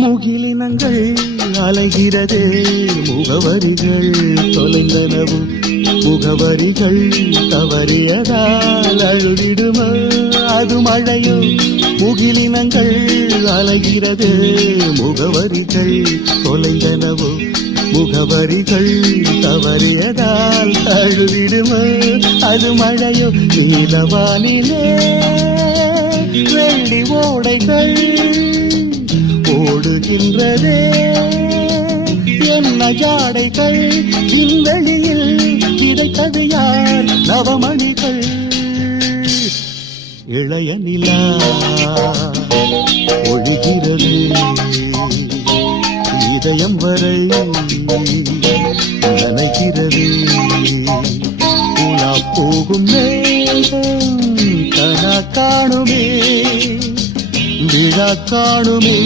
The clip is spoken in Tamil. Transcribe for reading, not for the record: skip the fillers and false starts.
முகிலினங்கள் அலைகிறது, முகவரிகள் தொலைந்தனவும் முகவரிகள் தவறியதால் அழுதிடுமோ அது மழையோ. முகிலினங்கள் அலைகிறது, முகவரிகள் தொலைந்தனவோ முகவரிகள் தவறியதால் அழுதிடுமோ அது மழையோ. நீலவானிலே வெள்ளி ஓடைகள் ஓடுகின்றதே, என்ன ஜாடைகள் விண்வெளியில் கிடைத்தது யார் நவமணிகள். இளைய நிலா ஒழுகிறது, இதயம் வரை நனைகிறது. உலா போகும் மேகம் கனா காணுமே, விழா காணுமே.